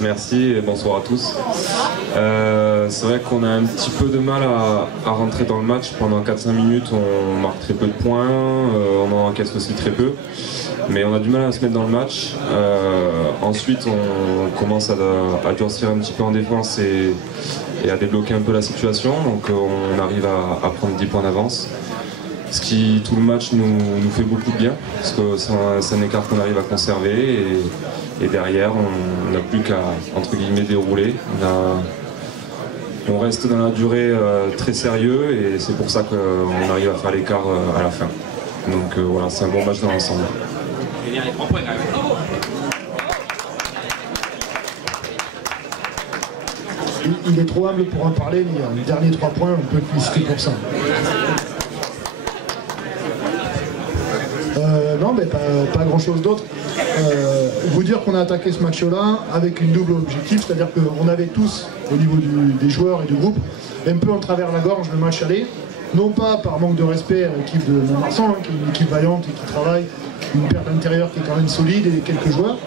Merci et bonsoir à tous. C'est vrai qu'on a un petit peu de mal à rentrer dans le match. Pendant 4-5 minutes, on marque très peu de points, on en encaisse aussi très peu. Mais on a du mal à se mettre dans le match. Ensuite, on commence à durcir un petit peu en défense et à débloquer un peu la situation. Donc on arrive à prendre 10 points d'avance. Ce qui, tout le match, nous fait beaucoup de bien, parce que c'est un écart qu'on arrive à conserver. Et derrière, on n'a plus qu'à, entre guillemets, dérouler. On reste dans la durée très sérieux, et c'est pour ça qu'on arrive à faire l'écart à la fin. Donc voilà, c'est un bon match dans l'ensemble. Il est trop humble pour en parler, mais les derniers 3 points, on peut le féliciter pour ça. Non, mais pas grand chose d'autre. Vous dire qu'on a attaqué ce match-là avec une double objectif, c'est-à-dire qu'on avait tous, au niveau des joueurs et du groupe, un peu en travers la gorge le match aller. Non pas par manque de respect à l'équipe de Mont-Marsan, qui est une équipe vaillante et qui travaille, une paire d'intérieur qui est quand même solide et quelques joueurs,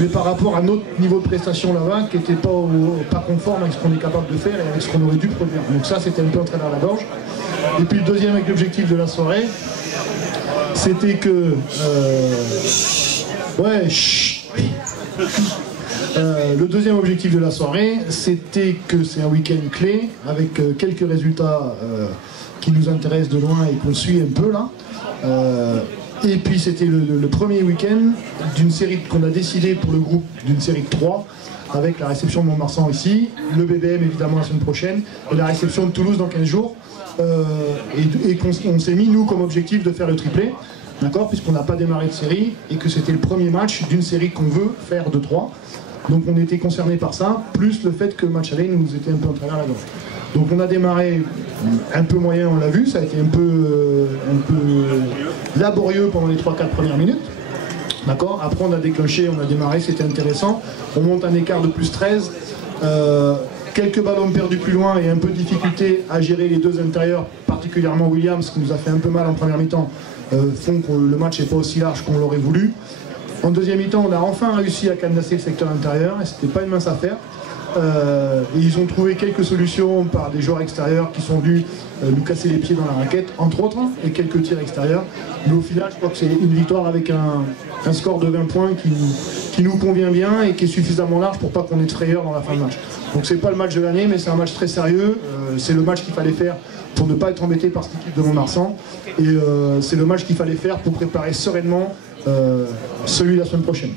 mais par rapport à notre niveau de prestation là-bas qui n'était pas conforme avec ce qu'on est capable de faire et avec ce qu'on aurait dû produire. Donc ça, c'était un peu en travers la gorge. Et puis le deuxième avec l'objectif de la soirée, c'était que... le deuxième objectif de la soirée, c'était que c'est un week-end clé, avec quelques résultats qui nous intéressent de loin et qu'on suit un peu là. Et puis c'était le premier week-end d'une série qu'on a décidé pour le groupe, d'une série de 3, avec la réception de Mont-Marsan ici, le BBM évidemment la semaine prochaine, et la réception de Toulouse dans 15 jours. Et qu'on s'est mis, nous, comme objectif de faire le triplé, d'accord, puisqu'on n'a pas démarré de série, et que c'était le premier match d'une série qu'on veut faire de 3. Donc on était concernés par ça, plus le fait que le match aller nous était un peu en travers la gorge. Donc on a démarré un peu moyen, on l'a vu, ça a été un peu laborieux pendant les 3-4 premières minutes. D'accord. Après on a déclenché, on a démarré, c'était intéressant. On monte un écart de plus 13. Quelques ballons perdus plus loin et un peu de difficulté à gérer les deux intérieurs, particulièrement Williams, qui nous a fait un peu mal en première mi-temps, font que le match n'est pas aussi large qu'on l'aurait voulu. En deuxième mi-temps, on a enfin réussi à cadenasser le secteur intérieur, et c'était pas une mince affaire. Et ils ont trouvé quelques solutions par des joueurs extérieurs qui sont venus nous casser les pieds dans la raquette, entre autres, et quelques tirs extérieurs. Mais au final, je crois que c'est une victoire avec un score de 20 points qui nous convient bien et qui est suffisamment large pour pas qu'on ait de frayeur dans la fin de match. Donc c'est pas le match de l'année, mais c'est un match très sérieux. C'est le match qu'il fallait faire pour ne pas être embêté par cette équipe de Mont-Marsan. Et c'est le match qu'il fallait faire pour préparer sereinement celui de la semaine prochaine.